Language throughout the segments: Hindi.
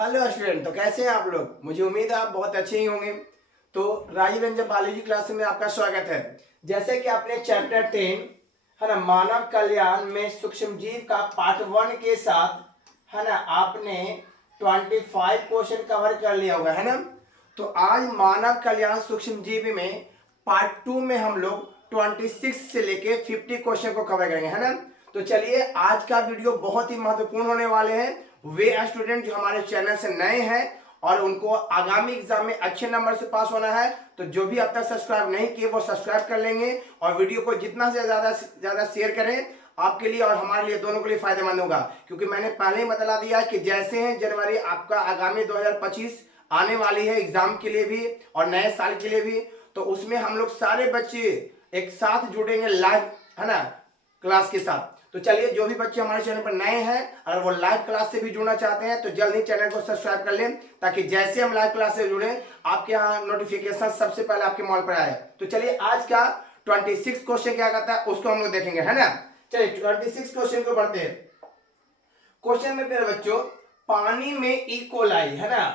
हेलो स्टूडेंट, तो कैसे हैं आप लोग। मुझे उम्मीद है आप बहुत अच्छे ही होंगे। तो राजीव रंजन बायोलॉजी क्लास में आपका स्वागत है। जैसे कि आपने चैप्टर 10 है ना, मानव कल्याण में सूक्ष्म जीव का पार्ट 1 के साथ है ना, आपने 25 क्वेश्चन कवर कर लिया होगा, है ना। तो आज मानव कल्याण सूक्ष्म जीव में पार्ट 2 में हम लोग 26 से लेके 50 क्वेश्चन को कवर करेंगे, है ना। तो चलिए, आज का वीडियो बहुत ही महत्वपूर्ण होने वाले हैं। वे स्टूडेंट जो हमारे चैनल से नए हैं और उनको आगामी एग्जाम में अच्छे नंबर से पास होना है, तो जो भी अब तक सब्सक्राइब नहीं किए वो सब्सक्राइब कर लेंगे और वीडियो को जितना से ज्यादा शेयर करें, आपके लिए और हमारे लिए दोनों के लिए फायदेमंद होगा। क्योंकि मैंने पहले ही बता दिया कि जैसे हैं जनवरी आपका आगामी 2025 आने वाली है एग्जाम के लिए भी और नए साल के लिए भी, तो उसमें हम लोग सारे बच्चे एक साथ जुड़ेंगे लाइव, है ना, क्लास के साथ। तो चलिए, जो भी बच्चे हमारे चैनल पर नए हैं अगर वो लाइव क्लास से भी जुड़ना चाहते हैं तो जल्द ही चैनल को सब्सक्राइब कर लें, ताकि जैसे हम लाइव क्लास से जुड़े आपके यहाँ नोटिफिकेशन सबसे पहले आपके मोबाइल पर आए। तो चलिए, आज का 26 क्वेश्चन क्या कहता है उसको हम लोग देखेंगे, है ना। चलिए 26 क्वेश्चन को पढ़ते हैं। क्वेश्चन में मेरे बच्चों, पानी में इकोलाई, है ना,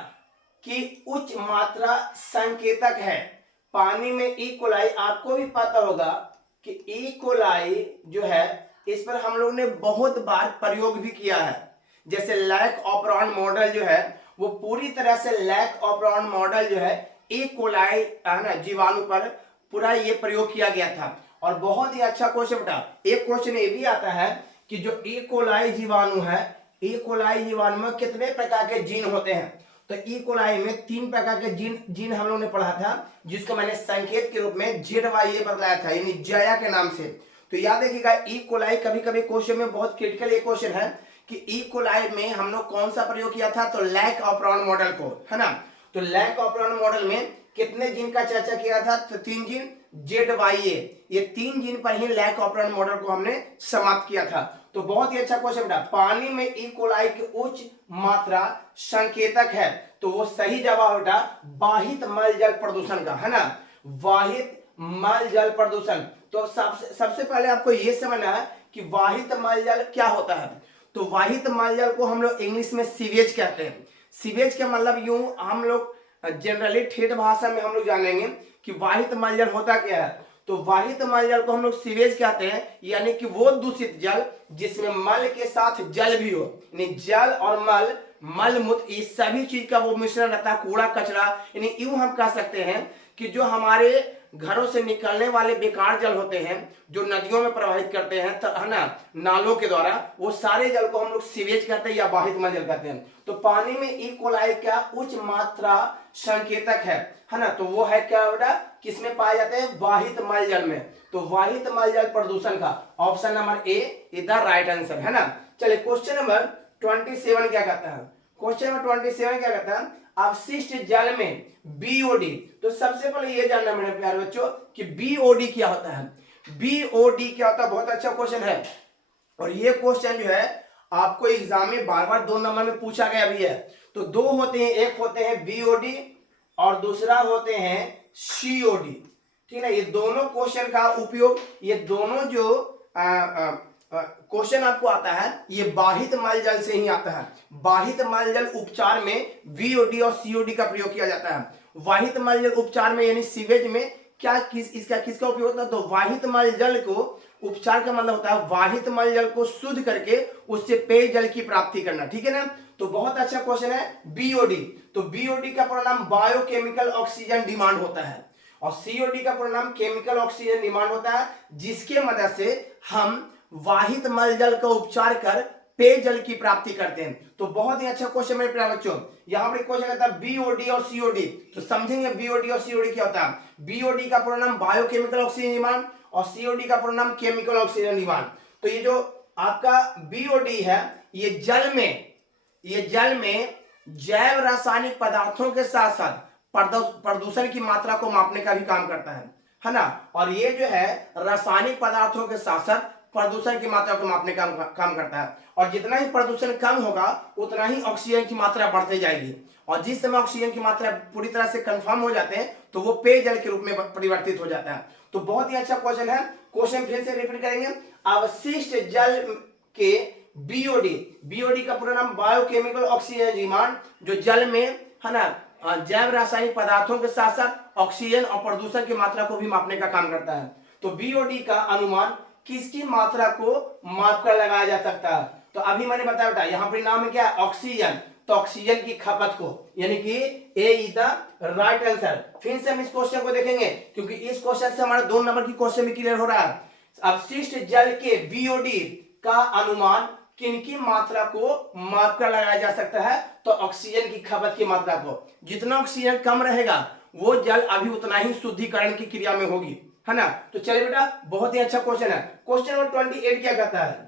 की उच्च मात्रा संकेतक है। पानी में इकोलाई, आपको भी पता होगा कि इकोलाई जो है इस पर हम लोग ने बहुत बार प्रयोग भी किया है। जैसे लैक ऑपरॉन मॉडल जो है वो पूरी तरह से लैक ऑपरॉन मॉडल जो है इकोलाई, है ना, जीवाणु पर पूरा ये प्रयोग किया गया था। और बहुत ही अच्छा क्वेश्चन बेटा। एक क्वेश्चन ये भी आता है कि जो इकोलाई जीवाणु है, इकोलाई जीवाणु में कितने प्रकार के जीन होते हैं। तो इकोलाई में 3 प्रकार के जीन हम लोग ने पढ़ा था, जिसको मैंने संकेत के रूप में ZYA बतलाया था, यानी जया के नाम से। तो याद रखिएगा, ई कोलाई कभी कभी क्वेश्चन में बहुत क्रिटिकल एक क्वेश्चन है कि ई कोलाई में हम लोग कौन सा प्रयोग किया था, तो लैक ऑपरॉन मॉडल को, है ना। तो लैक ऑपरॉन मॉडल में कितने जीन का चर्चा किया था, तो 3 जीन ZYA, ये 3 जीन पर ही लैक ऑपरॉन मॉडल को हमने समाप्त किया था। तो बहुत ही अच्छा क्वेश्चन बेटा। पानी में ई कोलाई की उच्च मात्रा संकेतक है, तो वो सही जवाब बेटा वाहित मल जल प्रदूषण का, है ना, वाहित मल जल प्रदूषण। तो सबसे पहले आपको यह समझना है कि वाहित मल जल क्या होता है। तो वाहित मल जल को हम लोग इंग्लिश में सीवेज कहते हैं। सीवेज का मतलब यूं हम लोग जनरली ठेठ भाषा में हम लोग जानेंगे कि वाहित मल जल होता क्या है। तो वाहित मल जल को हम लोग सीवेज कहते हैं, यानी कि वो दूषित जल जिसमें मल के साथ जल भी हो, यानी जल और मल, मल मूत्र, इस सभी चीज का वो मिश्रण रहता है, कूड़ा कचरा। यानी यूं हम कह सकते हैं कि जो हमारे घरों से निकलने वाले बेकार जल होते हैं जो नदियों में प्रवाहित करते हैं, है ना, नालों के द्वारा, वो सारे जल को हम लोग सीवेज कहते हैं या वाहित मल जल कहते हैं। तो पानी में ई कोलाई का उच्च मात्रा संकेतक है ना, तो वो है क्या बेटा, किसमें पाए जाते हैं, वाहित मल जल में। तो वाहित मल जल प्रदूषण का option number A is the right answer, है ना। चलिए, क्वेश्चन नंबर 27 क्या कहता है। क्वेश्चन नंबर 27 क्या कहता है, अवशिष्ट जल में बीओडी। तो सबसे पहले ये जानना मेरे प्यारे बच्चों कि बीओडी क्या होता है। बीओडी क्या होता है, बहुत अच्छा क्वेश्चन है। और ये क्वेश्चन जो है आपको एग्जाम में बार बार 2 नंबर में पूछा गया भी है। तो 2 होते हैं, एक होते हैं बीओडी और दूसरा होते हैं सीओडी, ठीक है। ये दोनों क्वेश्चन का उपयोग, ये दोनों जो क्वेश्चन आपको आता है ये वाहित मल जल से ही आता है। वाहित मल जल उपचार में वीओडी और सीओडी का प्रयोग किया जाता है। वाहित मल जल उपचार में यानी सीवेज में क्या किसका उपयोग होता है, तो वाहित मल जल को उपचार का मतलब होता है वाहित मल जल को शुद्ध करके उससे पेय जल की प्राप्ति करना, ठीक है ना। तो बहुत अच्छा क्वेश्चन है बीओडी। तो बीओडी का पूरा नाम बायोकेमिकल ऑक्सीजन डिमांड होता है और सीओडी का पूरा नाम केमिकल ऑक्सीजन डिमांड होता है, जिसके मदद से हम वाहित मल जल का उपचार कर पेय जल की प्राप्ति करते हैं। तो बहुत ही अच्छा क्वेश्चन मेरे प्यारे बच्चों। यहां पर क्वेश्चन आता है बीओडी और सीओडी, तो समझेंगे बीओडी और सीओडी क्या होता है। बीओडी का पूरा नाम बायोकेमिकल ऑक्सीजन डिमांड और सीओडी का पूरा नाम केमिकल ऑक्सीजन डिमांड। तो ये जो आपका बीओडी है ये जल में जैव रासायनिक पदार्थों के साथ साथ प्रदूषण की मात्रा को मापने का भी काम करता है ना। और ये जो है रासायनिक पदार्थों के साथ साथ प्रदूषण की मात्रा को मापने का काम करता है। और जितना ही प्रदूषण कम होगा उतना ही ऑक्सीजन की मात्रा बढ़ती जाएगी। और जिस समय ऑक्सीजन की मात्रा पूरी तरह से कंफर्म हो जाते हैं तो वो पेयजल के रूप में परिवर्तित हो जाता है। तो बहुत ही अच्छा क्वेश्चन है। क्वेश्चन फिर से रिपीट करेंगे, अवशिष्ट जल के बीओडी, बीओडी का पूरा नाम बायोकेमिकल ऑक्सीजन डिमांड, जो जल में है ना जैव रासायनिक पदार्थों के साथ साथ ऑक्सीजन और प्रदूषण की मात्रा को भी मापने का काम करता है। तो बीओडी का अनुमान किसकी मात्रा को मापकर लगाया जा सकता है? तो अभी मैंने बताया बेटा यहाँ पर नाम है क्या, ऑक्सीजन, तो ऑक्सीजन की खपत को, यानी कि ए इज द राइट आंसर। फिर से हम इस क्वेश्चन को देखेंगे क्योंकि इस क्वेश्चन से हमारा 2 नंबर की क्वेश्चन भी क्लियर हो रहा है। अपशिष्ट जल के बीओडी का अनुमान किनकी मात्रा को मापकर लगाया जा सकता है? तो ऑक्सीजन की खपत की मात्रा को। जितना ऑक्सीजन कम रहेगा वो जल अभी उतना ही शुद्धिकरण की क्रिया में होगी, है ना। तो चलिए बेटा बहुत ही अच्छा क्वेश्चन है। क्वेश्चन नंबर 28 क्या कहता है?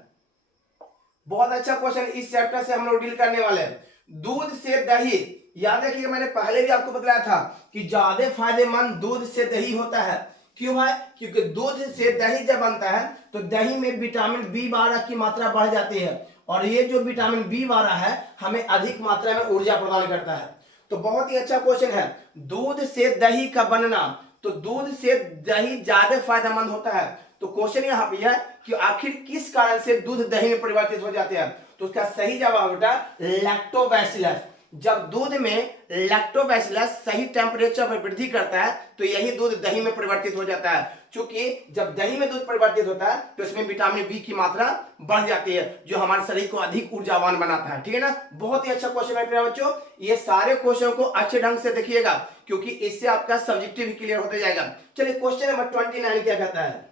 बहुत अच्छा क्वेश्चन, इस चैप्टर से हम लोग डील करने वाले हैं। दूध से दही, याद रखिएगा मैंने पहले भी आपको बताया था कि ज्यादा फायदेमंद दूध से दही होता है। क्यों भाई? क्योंकि दूध से दही जब बनता है तो दही में विटामिन B12 की मात्रा बढ़ जाती है और ये जो विटामिन B12 है हमें अधिक मात्रा में ऊर्जा प्रदान करता है। तो बहुत ही अच्छा क्वेश्चन है, दूध से दही का बनना, तो दूध से दही ज्यादा फायदेमंद होता है। तो क्वेश्चन यहाँ पे है कि आखिर किस कारण से दूध दही में परिवर्तित हो जाते हैं? तो उसका सही जवाब बेटा लैक्टोबैसिलस। जब दूध में लैक्टोबैसिलस सही टेम्परेचर पर वृद्धि करता है तो यही दूध दही में परिवर्तित हो जाता है। क्योंकि जब दही में दूध परिवर्तित होता है तो इसमें विटामिन बी की मात्रा बढ़ जाती है जो हमारे शरीर को अधिक ऊर्जावान बनाता है। ठीक है ना, बहुत ही अच्छा क्वेश्चन है प्यारे बच्चों। ये सारे क्वेश्चन को अच्छे ढंग से देखिएगा क्योंकि इससे आपका सब्जेक्टिव भी क्लियर होते जाएगा। चलिए क्वेश्चन नंबर 29 क्या कहता है?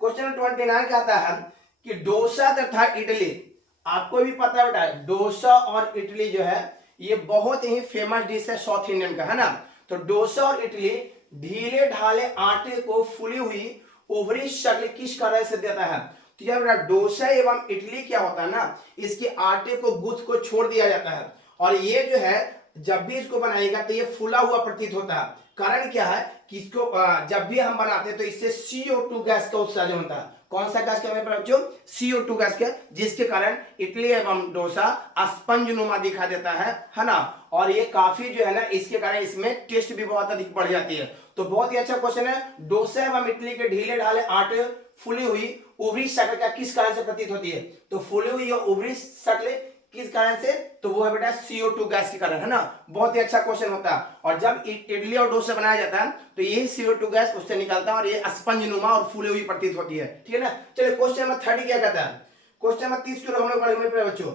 क्वेश्चन नंबर 29 कहता है कि डोसा तथा इडली, आपको भी पता है बेटा डोसा और इडली जो है ये बहुत ही फेमस डिश है साउथ इंडियन का, है ना। तो डोसा और इडली ढीले ढाले आटे को फूली हुई उभरी शक्ल किस कारण से देता है? तो यह बेटा डोसा एवं इडली क्या होता है ना, इसके आटे को गूंथ को छोड़ दिया जाता है और ये जो है जब भी इसको बनाएगा तो ये फूला हुआ प्रतीत होता है। कारण क्या है कि इसको जब भी हम बनाते हैं तो इससे CO2 गैस का उत्सर्जन होता है। कौन सा गैस का बच्चों? CO2 गैस का, जिसके कारण इडली एवं डोसा स्पंज नुमा दिखा देता है ना। और ये काफी जो है ना इसके कारण इसमें टेस्ट भी बहुत अधिक बढ़ जाती है। तो बहुत ही अच्छा क्वेश्चन है, डोसा एवं इडली के ढीले ढाले आटे फूली हुई उभरी शक्ल का किस कारण से प्रतीत होती है? तो फूली हुई और उभरी शक्ल किस कारण से? तो वो है बेटा CO2 गैस के कारण, है ना। बहुत ही अच्छा क्वेश्चन होता है। और जब इडली और डोसा बनाया जाता है तो यही CO2 गैस उससे निकलता है और ये स्पंज नुमा और फूली हुई प्रतीत होती है। ठीक है ना। चलिए क्वेश्चन नंबर 30 क्या कहता है? क्वेश्चन नंबर 30 को हम लोग पढ़ेंगे बच्चों,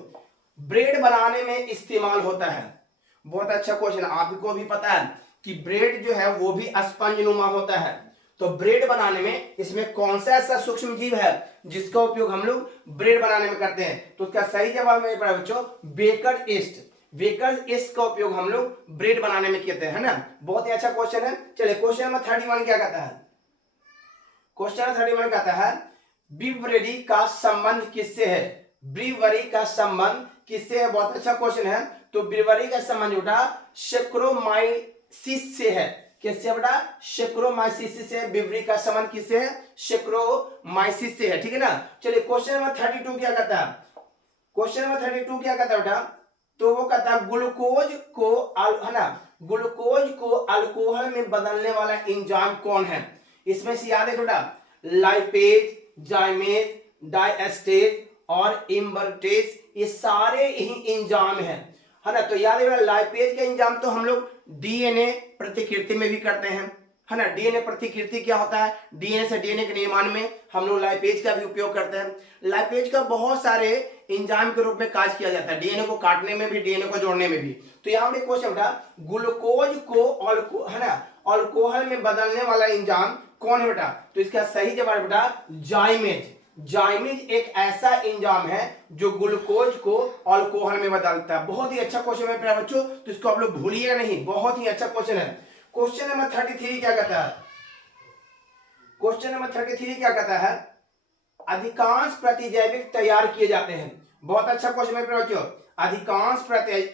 ब्रेड बनाने में इस्तेमाल होता है। बहुत अच्छा क्वेश्चन, आपको भी पता है कि ब्रेड जो है वो भी स्पंज नुमा होता है। तो ब्रेड बनाने में इसमें कौन सा ऐसा सूक्ष्म जीव है जिसका उपयोग हम लोग ब्रेड बनाने में करते हैं? तो उसका सही जवाब मेरे पास बच्चों बेकर यीस्ट। बेकर यीस्ट का उपयोग हम लोग ब्रेड बनाने में करते हैं, है ना। बहुत ही अच्छा क्वेश्चन है। चलिए क्वेश्चन नंबर 31 क्या कहता है? क्वेश्चन नंबर 31 कहता है ब्रीवरी का संबंध किससे है? ब्रीवरी का संबंध किससे है? बहुत अच्छा क्वेश्चन है। तो ब्रीवरी का संबंध बेटा सेक्रोमाइसिस से है। किससे बेटा? सेक्रोमाइसिस से। ब्रीवरी का संबंध किससे है? सेक्रोमाइसिस से है। ठीक है ना। चलिए क्वेश्चन नंबर 32 क्या कहता है? क्वेश्चन नंबर 32 क्या कहता है बेटा? तो वो कहता है ग्लूकोज को, है ना, ग्लूकोज को अल्कोहल में बदलने वाला एंजाइम कौन है? इसमें से याद है बेटा लाइपेज, जाइमेज, डाइएस्टेज और इम्बर्टेज, ये सारे ही एंजाइम है ना। तो याद है लाइपेज का एंजाइम तो हम लोग डीएनए प्रतिकृति में भी करते हैं, है ना। डीएनए प्रतिकृति क्या होता है? डीएनए से डीएनए के निर्माण में हम लोग लाइपेज का भी उपयोग करते हैं। लाइपेज का बहुत सारे एंजाइम के रूप में कार्य किया जाता है, डीएनए को काटने में भी, डीएनए को जोड़ने में भी। तो यहाँ पे क्वेश्चन बेटा ग्लूकोज को है ना अल्कोहल में बदलने वाला एंजाइम कौन है बेटा? तो इसका सही जवाब बेटा जाइमेज। जाइमेज एक ऐसा एंजाइम है जो ग्लूकोज को अल्कोहल में बदलता है। बहुत ही अच्छा क्वेश्चन है प्यारे बच्चों, तो इसको आप लोग भूलिएगा नहीं, बहुत ही अच्छा क्वेश्चन है। क्वेश्चन नंबर 33 क्या कहता है? क्वेश्चन नंबर 33 क्या कहता है? अधिकांश प्रतिजैविक तैयार किए जाते हैं। बहुत अच्छा क्वेश्चन है प्यारे बच्चों। अधिकांश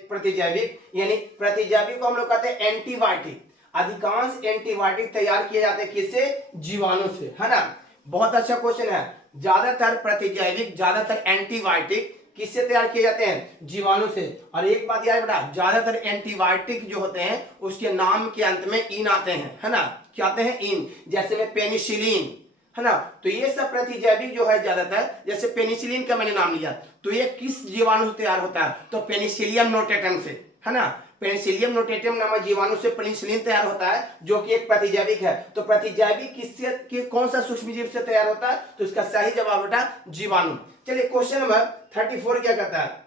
प्रतिजैविक, यानी प्रतिजैविक को हम लोग कहते हैं एंटीबायोटिक। अधिकांश एंटीबायोटिक तैयार किए जाते हैं किससे? जीवाणु से, है ना। बहुत अच्छा क्वेश्चन है। ज्यादातर प्रतिजैविक, ज्यादातर एंटीबायोटिक किससे तैयार किए जाते हैं? जीवाणु से। और एक बात याद बेटा, ज्यादातर एंटीबायोटिक जो होते हैं उसके नाम के अंत में इन आते हैं, है ना। क्या आते हैं? इन। जैसे में पेनिसिलिन, है ना। तो ये सब प्रतिजैविक जो है ज्यादातर, जैसे पेनिसिलिन का मैंने नाम लिया, तो ये किस जीवाणु से तैयार होता है, तो पेनिसिलियम नोटेटम से, है ना। पेनिसिलियम नोटेटम नामक जीवाणु से पेनिसिलिन तैयार होता है, जो कि एक प्रतिजैविक है। तो प्रतिजैविक किससे, कौन सा सूक्ष्मजीव से तैयार होता है, तो इसका सही जवाब बेटा जीवाणु। चलिए क्वेश्चन नंबर 34 क्या कहता है।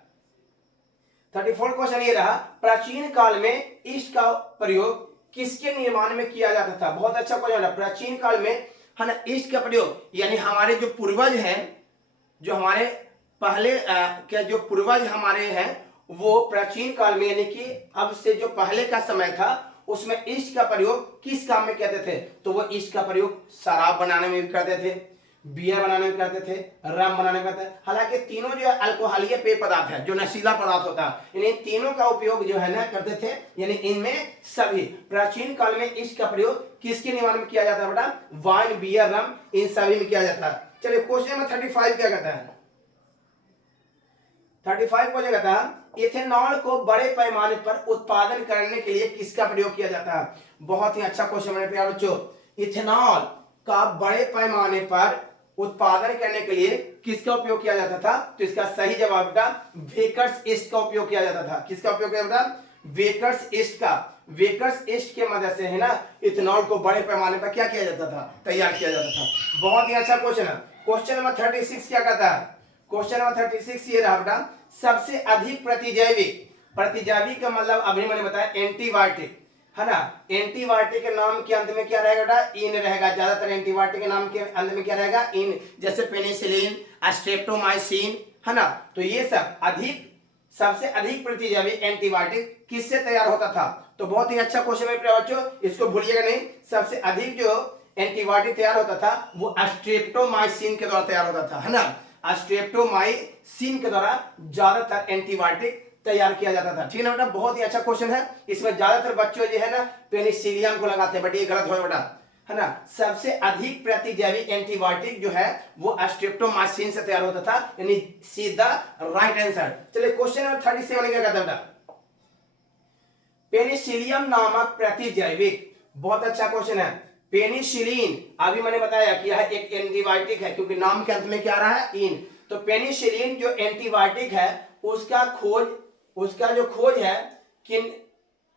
34 क्वेश्चन ये रहा, प्राचीन काल में ईस्ट का प्रयोग किसके निर्माण में किया जाता था। बहुत अच्छा क्वेश्चन है। प्राचीन काल में, है ना, ईस्ट का प्रयोग, यानी हमारे जो पूर्वज हैं, जो हमारे पहले क्या जो पूर्वज हमारे हैं, वो प्राचीन काल में, यानी कि अब से जो पहले का समय था, उसमें ईस्ट का प्रयोग किस काम में करते थे, तो वो ईस्ट का प्रयोग शराब बनाने में भी करते थे, बियर बनाने में करते थे, रम बनाने में करते थे। हालांकि तीनों जो है अल्कोहलीय पेय पदार्थ है, जो नशीला पदार्थ होता है, इन तीनों का उपयोग जो है ना करते थे, यानी इनमें सभी प्राचीन काल में ईस्ट का प्रयोग किसके निर्माण में किया जाता है बेटा, वाइन, बियर, रम, इन सभी में किया जाता है। चलिए क्वेश्चन नंबर 35 क्या कहता है। 35 को कहता है, इथेनॉल को बड़े पैमाने पर उत्पादन करने के लिए किसका प्रयोग किया जाता है। बहुत ही अच्छा क्वेश्चन मेरे प्यारे बच्चों। इथेनॉल का बड़े पैमाने पर उत्पादन करने के लिए किसका उपयोग किया जाता था, तो इसका सही जवाब बेटा वेकर्स ईस्ट का उपयोग किया जाता था। किसका उपयोग किया जाता था, वेकर्स ईस्ट का। वेकर्स ईस्ट के मदद से, है ना, इथेनॉल को बड़े पैमाने पर क्या किया जाता था, तैयार किया जाता था। बहुत ही अच्छा क्वेश्चन है। क्वेश्चन नंबर 36 क्या कहता है। क्वेश्चन नंबर 36 ये रहा बेटा, सबसे अधिक प्रतिजैविक का मतलब अभी मैंने बताया एंटीबायोटिक, है ना। एंटीबायोटिक के नाम के अंत में क्या रहेगा बेटा, इन रहेगा। ज्यादातर एंटीबायोटिक के नाम के अंत में क्या रहेगा, इन, जैसे पेनिसिलिन, स्ट्रेप्टोमाइसिन, है ना। तो ये सब सबसे अधिक प्रतिजैविक एंटीबायोटिक किससे तैयार होता था। तो बहुत ही अच्छा क्वेश्चन है प्यारे बच्चों, इसको भूलिएगा नहीं। सबसे अधिक जो एंटीबायोटिक तैयार होता था वो स्ट्रेप्टोमाइसिन के द्वारा तैयार होता था, है ना। स्ट्रेप्टोमाइसिन के द्वारा ज्यादातर एंटीबायोटिक तैयार किया जाता था। ठीक है ना बेटा, बहुत ही अच्छा क्वेश्चन है। इसमें ज्यादातर बच्चों जो है ना पेनिसिलियम को लगाते हैं, बट ये गलत हो बेटा, है ना। सबसे अधिक प्रतिजैविक एंटीबायोटिक जो है वो स्ट्रेप्टोमाइसिन से तैयार होता था, यानी सीधा राइट आंसर। चलिए क्वेश्चन नंबर 37 क्या कहता है बेटा, पेनिसिलियम नामक प्रतिजैविक। बहुत अच्छा क्वेश्चन है। पेनिसिलिन, अभी मैंने बताया कि यह एक एंटीबायोटिक है, क्योंकि नाम के अंत में क्या रहा है, इन। तो पेनिसिलिन जो एंटीबायोटिक है, उसका जो खोज है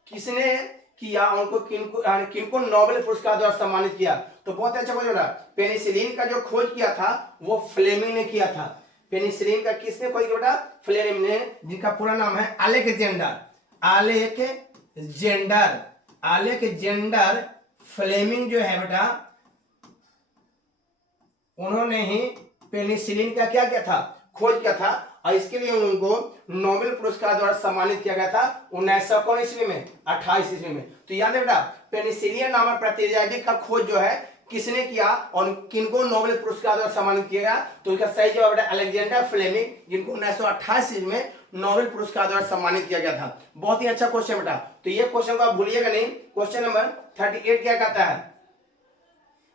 किसने किया, उनको किनको नोबेल पुरस्कार द्वारा सम्मानित किया। तो बहुत अच्छा क्वेश्चन है। पेनिसिलिन का जो खोज किया था वो फ्लेमिंग ने किया था। पेनिसिलिन का किसने खोज किया, फ्लेमिंग ने, जिनका पूरा नाम है अलेक्जेंडर फ्लेमिंग जो है बेटा, उन्होंने ही पेनिसिलिन का क्या किया था, खोज किया था। और इसके लिए उनको नोबेल पुरस्कार द्वारा सम्मानित किया गया था 1900 ईस्वी में, 28 ईस्वी में। तो याद है बेटा, पेनिसिलिन नामक प्रतिजैविक का खोज जो है किसने किया और किनको नोबेल पुरस्कार द्वारा सम्मानित किया गया, तो इसका सही जवाब बेटा अलेक्जेंडर फ्लेमिंग, जिनको 1928 ईस्वी में नोबेल पुरस्कार द्वारा सम्मानित किया गया था। बहुत ही अच्छा क्वेश्चन बेटा, तो ये क्वेश्चन को आप भूलिएगा नहीं। क्वेश्चन नंबर 38 क्या कहता है,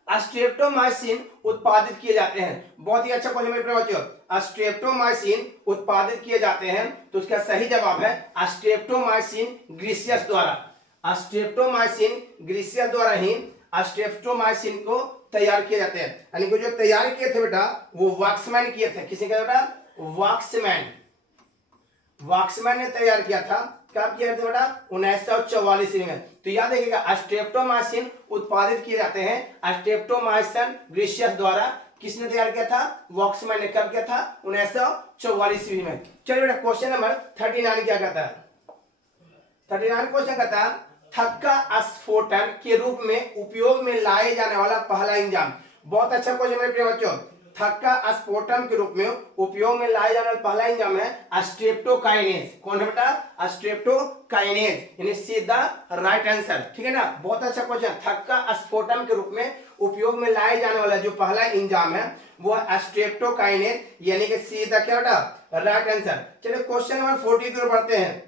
स्ट्रेप्टोमाइसिन उत्पादित किए जाते हैं। बहुत ही अच्छा क्वेश्चन मेरे बच्चों, स्ट्रेप्टोमाइसिन उत्पादित किए जाते हैं, तो उसका सही जवाब है स्ट्रेप्टोमाइसिन ग्रीसियस द्वारा। स्ट्रेप्टोमाइसिन ग्रीसियस द्वारा ही स्ट्रेप्टोमाइसिन को तैयार किए जाते हैं। यानी कि जो तैयार किए थे बेटा वो वॉक्समैन किए थे। किसने किया बेटा, वॉक्समैन ने तैयार किया था। कब किया था बेटा, 1944 ईस्वी में। तो याद रखिएगा, स्ट्रेप्टोमाइसिन उत्पादित किए जाते हैं स्ट्रेप्टोमाइसिन ग्रीसियस द्वारा। किसने तैयार किया था, वॉक्समैन ने। कब किया था, 1944 ईस्वी में। चलिए बेटा क्वेश्चन नंबर 39 क्या कहता है। 39 क्वेश्चन कहता है, थक्का स्फोटन के रूप में उपयोग में लाए जाने वाला पहला एंजाइम। बहुत अच्छा क्वेश्चन मेरे प्रिय बच्चों। थक्का स्फोटन के रूप में उपयोग में लाए जाने वाला पहला एंजाइम है स्ट्रेप्टोकाइनेज। कौन है बेटा, स्ट्रेप्टोकाइनेज, यानी सीधा राइट आंसर। ठीक है ना, बहुत अच्छा क्वेश्चन। थक्का स्फोटन के रूप में उपयोग में लाए जाने वाला जो पहला एंजाइम है वो है स्ट्रेप्टोकाइनेज, यानी कि सीधा क्या बेटा, राइट आंसर। चलिए क्वेश्चन नंबर 40 की ओर बढ़ते हैं।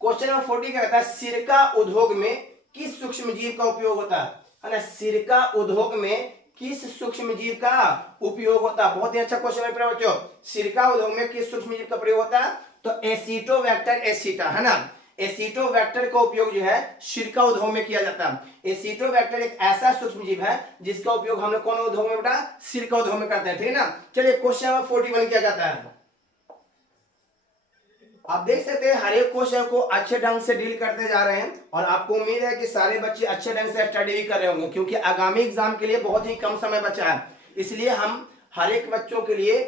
क्वेश्चन नंबर 40 क्या कहता है, सिरका उद्योग में किस सूक्ष्म जीव का उपयोग होता है ना। सिरका उद्योग में किस सूक्ष्म जीव का उपयोग होता है। बहुत ही अच्छा क्वेश्चन है बच्चों। सिरका उद्योग में किस सूक्ष्म जीव का प्रयोग होता है, तो एसिटोबैक्टर एसिटा, है ना। एसीटोबैक्टर का उपयोग जो है सिरका उद्योग में किया जाता है। एसीटोबैक्टर एक ऐसा सूक्ष्म जीव है जिसका उपयोग हम लोग कौन उद्योग में बेटा, सिरका उद्योग में करते हैं, ठीक है ना। चलिए क्वेश्चन नंबर 41 क्या कहता है, आप देख सकते हैं हर एक क्वेश्चन को अच्छे ढंग से डील करते जा रहे हैं और आपको उम्मीद है कि सारे बच्चे अच्छे ढंग से स्टडी भी कर रहे होंगे, क्योंकि आगामी एग्जाम के लिए बहुत ही कम समय बचा है। इसलिए हम हर एक बच्चों के लिए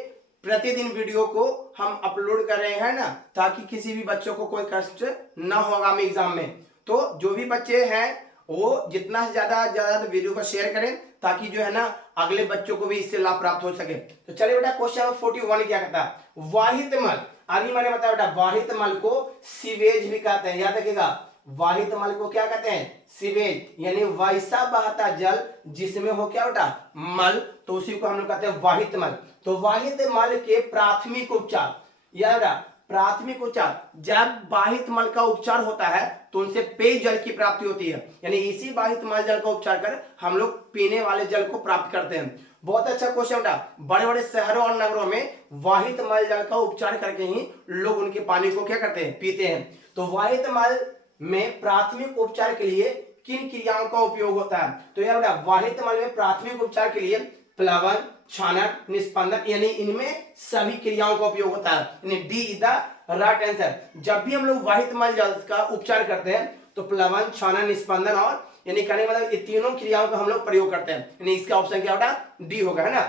प्रतिदिन वीडियो को हम अपलोड कर रहे हैं ना, ताकि किसी भी बच्चों को कोई कष्ट ना हो आगामी एग्जाम में। तो जो भी बच्चे हैं वो जितना से ज्यादा वीडियो को शेयर करें, ताकि जो है ना अगले बच्चों को भी इससे लाभ प्राप्त हो सके। तो चलिए बेटा क्वेश्चन 41 क्या कहता है, वाहित मल, अभी मैंने बताया बेटा वाहित मल को सीवेज भी कहते हैं, याद रखिएगा। वाहित मल को क्या कहते हैं, सीवेज, यानी वैसा बहता जल जिसमें हो क्या बेटा, मल, तो उसी को हम लोग कहते हैं वाहित मल। तो वाहित मल के प्राथमिक उपचार, याद, प्राथमिक उपचार, जब वाहित मल का उपचार होता है तो उनसे पेय जल की प्राप्ति होती है, यानी इसी वाहित मल जल का उपचार कर हम लोग पीने वाले जल को प्राप्त करते हैं। बहुत अच्छा क्वेश्चन बेटा, बड़े बड़े शहरों और नगरों में वाहित मल जल का उपचार करके ही लोग उनके पानी को क्या करते हैं, पीते हैं। तो वाहित मल में प्राथमिक उपचार के लिए किन क्रियाओं का उपयोग होता है, तो यह बेटा वाहित मल में प्राथमिक उपचार के लिए प्लवन, छानन, निस्पंदन, यानी इनमें सभी क्रियाओं का उपयोग होता है, यानी D is the right answer. जब भी हम लोग वाहित मल जल का उपचार करते हैं तो प्लवन, छानन, निस्पंदन और यानी कहने मतलब ये तीनों क्रियाओं का हम लोग प्रयोग करते हैं, यानी इसका ऑप्शन क्या होगा, डी होगा, है ना।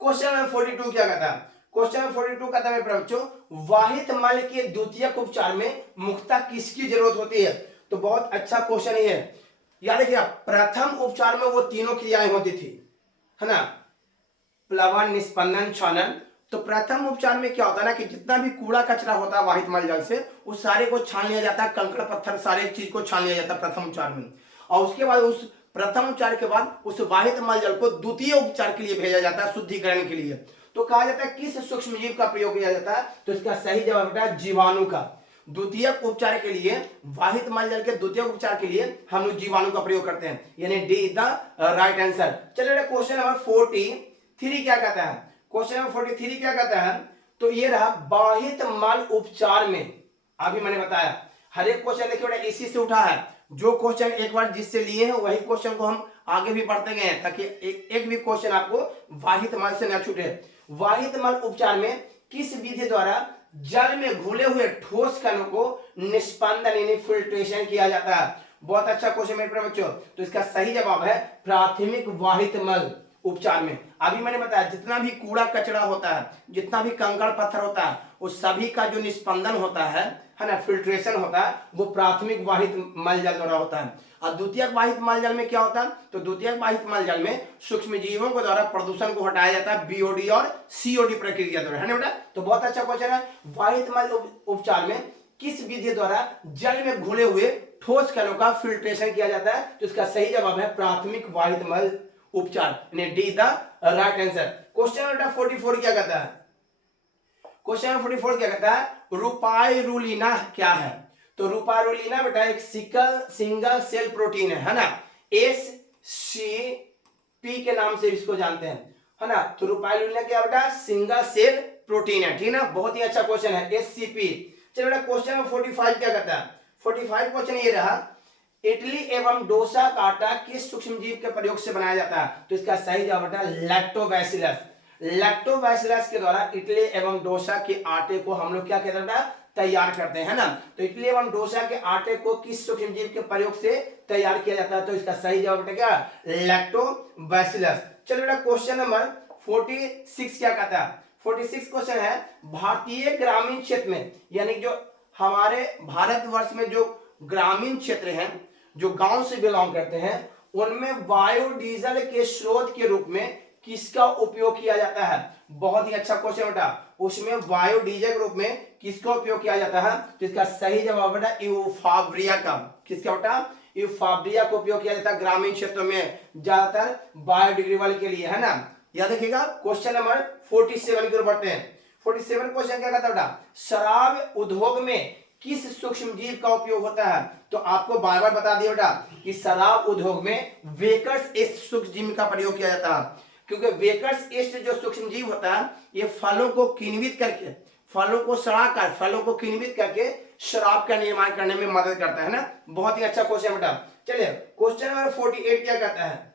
क्वेश्चन नंबर 42 क्या कहता है, क्वेश्चन नंबर 42 कहता है मेरे बच्चों, वाहित मल के द्वितीयक उपचार में मुख्यतः किसकी जरूरत होती है। तो बहुत अच्छा क्वेश्चन है, याद रखिएगा प्रथम उपचार में वो तीनों क्रियाएं होती थी, है ना, प्लवन, निस्पंदन, छानन। तो प्रथम उपचार में क्या होता है ना कि जितना भी कूड़ा कचरा होता है वाहित मल जल से, उस सारे को छान लिया जाता है, कंकड़ पत्थर सारे चीज को छान लिया जाता है प्रथम उपचार में, और उसके बाद उस प्रथम उपचार के बाद उस वाहित मल जल को द्वितीय उपचार के लिए भेजा जाता है, शुद्धिकरण के लिए। तो कहा जाता है किस सूक्ष्म जीव का प्रयोग किया जाता है, तो इसका सही जवाब बेटा जीवाणु का। द्वितीय उपचार के लिए, वाहित मल जल के द्वितीय उपचार के लिए हम लोग जीवाणु का प्रयोग करते हैं, यानी D is the right answer. चलिए क्वेश्चन नंबर 43 क्या कहता है, क्वेश्चन नंबर 43 क्या कहता है, तो ये रहा वाहित मल उपचार में। अभी मैंने बताया हर एक क्वेश्चन देखिए बेटा इसी से उठा है, जो क्वेश्चन एक बार जिससे लिए हैं वही क्वेश्चन को हम आगे भी बढ़ते गए हैं, ताकि एक भी क्वेश्चन आपको वाहित मल से न छूटे। वाहित मल उपचार में किस विधि द्वारा जल में घुले हुए ठोस कणों को निष्पंदन यानी फिल्ट्रेशन किया जाता है। बहुत अच्छा क्वेश्चन मेरे प्यारे बच्चों, तो इसका सही जवाब है प्राथमिक वाहित मल उपचार में। अभी मैंने बताया जितना भी कूड़ा कचरा होता है, जितना भी कंकड़ पत्थर होता है, उस सभी का जो निष्पंदन होता है ना, फिल्ट्रेशन होता है, वो प्राथमिक वाहित मल जल द्वारा होता है। और द्वितीयक वाहित मल जल में क्या होता है, तो द्वितीयक वाहित मल जल में सूक्ष्म जीवों के द्वारा प्रदूषण को हटाया जाता है बीओडी और सीओडी प्रक्रिया द्वारा, है ना बेटा। तो बहुत अच्छा क्वेश्चन है, वाहित मल उपचार में किस विधि द्वारा जल में घुले हुए ठोस कणों का फिल्ट्रेशन किया जाता है, तो इसका सही जवाब है प्राथमिक वाहित मल उपचार, D the right answer. Question number 44 क्या कहता है, क्वेश्चन नंबर 44 क्या कहता है, रूपायरुलिना क्या है। तो रूपायरुलिना बेटा एक सिंगल सेल प्रोटीन है ना, SCP के नाम से इसको जानते हैं, है ना। तो रूपायरुलिना क्या बेटा, सिंगल सेल प्रोटीन है, ठीक ना। बहुत ही अच्छा क्वेश्चन है SCP। चलो बेटा क्वेश्चन नंबर 45 क्या कहता है, 45 क्वेश्चन ये रहा, इडली एवं डोसा का आटा किस सूक्ष्म जीव के प्रयोग से बनाया जाता है, तो इसका सही जवाब बेटा लैक्टोबैसिलस। लैक्टोबैसिलस के द्वारा इडली एवं डोसा के आटे को हम लोग क्या कहते हैं, तैयार करते हैं ना। तो इडली एवं डोसा के आटे को किस सूक्ष्म जीव के प्रयोग से तैयार किया जाता है, तो इसका सही जवाब बेटा क्या, लैक्टोबैसिलस। चलो बेटा क्वेश्चन नंबर 46 क्या कहता है, 46 क्वेश्चन है, भारतीय ग्रामीण क्षेत्र में, यानी जो हमारे भारतवर्ष में जो ग्रामीण क्षेत्र हैं, जो गांव से बिलोंग करते हैं, उनमें बायोडीजल के स्रोत के रूप में किसका उपयोग किया जाता है। बहुत ही अच्छा क्वेश्चन बेटा, उसमें बायोडीजल के रूप में किसका उपयोग किया जाता है, तो इसका सही जवाब बेटा यूफाब्रिया का। किसका बेटा, यूफाब्रिया का उपयोग किया जाता है ग्रामीण क्षेत्रों में ज्यादातर बायोडिग्रेडेबल के लिए, है ना। याद रखिएगा। क्वेश्चन नंबर 47 की ओर बढ़ते हैं। 47 क्वेश्चन क्या कहता है बेटा, शराब उद्योग में किस सूक्ष्म जीव का उपयोग होता है, तो आपको बार बार बता दिया बेटा कि शराब उद्योग में वेकर्स ईस्ट सूक्ष्म जीव का प्रयोग किया जाता है, क्योंकि वेकर्स ईस्ट जो सूक्ष्म जीव होता है ये फलों को किण्वित करके, फलों को सड़ाकर, फलों को किण्वित करके शराब का निर्माण करने में मदद करता है ना। बहुत ही अच्छा क्वेश्चन बेटा। चलिए क्वेश्चन नंबर 48 क्या कहता है?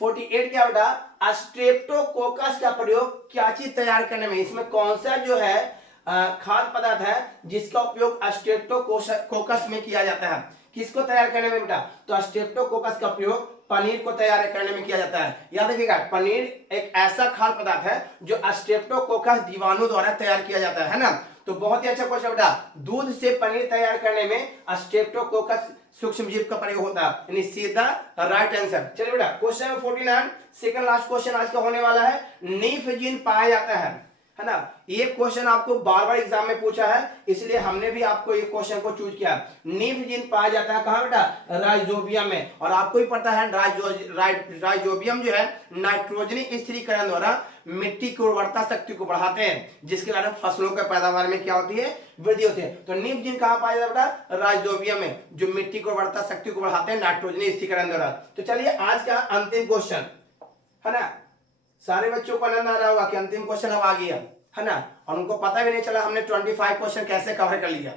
48 क्या बेटा? स्ट्रेप्टोकोकस का प्रयोग क्या चीज तैयार करने में, इसमें कौन सा जो है खाद्य पदार्थ है जिसका उपयोग स्ट्रेप्टोकोकस में किया जाता है? किसको तैयार करने में बेटा? तो स्ट्रेप्टोकोकस का प्रयोग पनीर को तैयार करने में किया जाता है। याद रखिएगा, पनीर एक ऐसा खाद्य पदार्थ है जो स्ट्रेप्टोकोकस जीवाणु द्वारा तैयार किया जाता है ना। तो बहुत ही अच्छा क्वेश्चन बेटा। दूध से पनीर तैयार करने में स्ट्रेप्टोकोकस सूक्ष्मजीव का प्रयोग होता है, यानी सीधा राइट आंसर। चलिए बेटा question number 49 second last question आज का होने वाला है। नीफ जीन पाया जाता है ना। ये क्वेश्चन आपको बार बार एग्जाम में पूछा है, इसलिए हमने भी आपको ये क्वेश्चन को चूज किया। नीफ जीन पाया जाता है कहां बेटा? राइजोबियम में। और आपको ही पता है राइजोबियम जो है नाइट्रोजनी स्थिरीकरण द्वारा मिट्टी की उर्वरता शक्ति को बढ़ाते हैं, जिसके कारण फसलों के पैदावार में क्या होती है? वृद्धि होती है। तो नीफ जीन कहां पाया जाता है बेटा? राइजोबियम में, जो मिट्टी की उर्वरता शक्ति को बढ़ाते हैं नाइट्रोजनी स्थिरीकरण द्वारा। तो चलिए आज का अंतिम क्वेश्चन है ना। सारे बच्चों को आनंद आ रहा होगा कि अंतिम क्वेश्चन अब आ गया है ना, और उनको पता भी नहीं चला हमने 25 क्वेश्चन कैसे कवर कर लिया।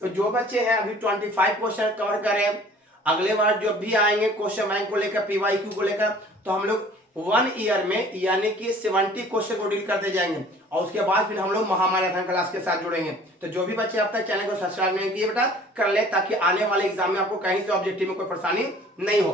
तो जो बच्चे हैं अभी 25 क्वेश्चन कवर करें, अगले बार जब भी आएंगे क्वेश्चन बैंक को लेकर, पीवाईक्यू को लेकर, तो हम लोग 1 ईयर में यानी कि 70 क्वेश्चन को डील करते जाएंगे, और उसके बाद फिर हम लोग महामाराथन क्लास के साथ जुड़ेंगे। तो जो भी बच्चे अब तक चैनल को सब्सक्राइब नहीं किए बेटा कर ले, ताकि आने वाले एग्जाम में आपको कहीं से ऑब्जेक्टिव में कोई परेशानी नहीं हो।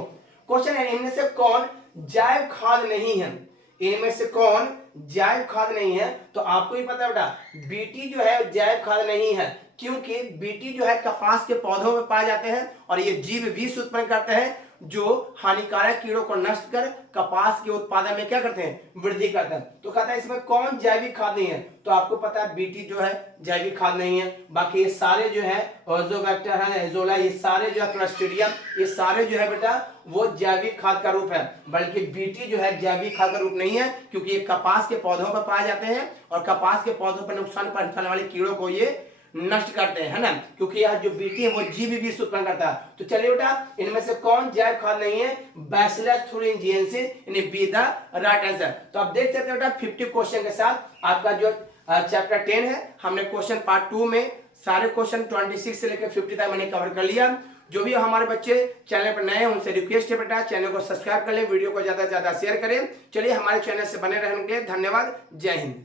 क्वेश्चन है, इनमें से कौन जैव खाद नहीं है? इनमें से कौन जैव खाद नहीं है? तो आपको ही पता है बेटा, बीटी जो है जैव खाद नहीं है, क्योंकि बीटी जो है कपास के पौधों में पाए जाते हैं, और ये जीव विष उत्पन्न करते हैं जो हानिकारक कीड़ों को नष्ट कर कपास के उत्पादन में क्या करते हैं? वृद्धि करते हैं। तो कहता है इसमें कौन जैविक खाद नहीं है? तो आपको पता है बीटी जो है जैविक खाद नहीं है। बाकी ये सारे जो है ओजोबैक्टर है, एजोला, ये सारे जो है क्लस्ट्रीडियम, ये सारे जो है बेटा वो जैविक खाद का रूप है। बल्कि बीटी जो है जैविक खाद का रूप नहीं है, क्योंकि ये कपास के पौधों पर पाए जाते हैं, और कपास के पौधों पर नुकसान पहुंचाने वाले कीड़ों को ये नष्ट करते हैं, है ना। क्योंकि यह जो बीटी है वो जीव विष उत्पन्न करता है। तो चलिए बेटा इनमें से कौन जैव खाद नहीं है? बैसिलस thuringiensis, यानी बी द राइट आंसर। तो आप देख सकते हो बेटा 50 क्वेश्चन के साथ आपका जो चैप्टर 10 है, हमने क्वेश्चन पार्ट 2 में सारे क्वेश्चन 26 से लेकर 50 तक मैंने कवर कर लिया। जो भी हमारे बच्चे चैनल पर नए हैं उनसे रिक्वेस्ट है बेटा चैनल को सब्सक्राइब कर ले, वीडियो को ज्यादा से ज्यादा शेयर करें। चलिए हमारे चैनल से बने रहने के लिए धन्यवाद। जय हिंद।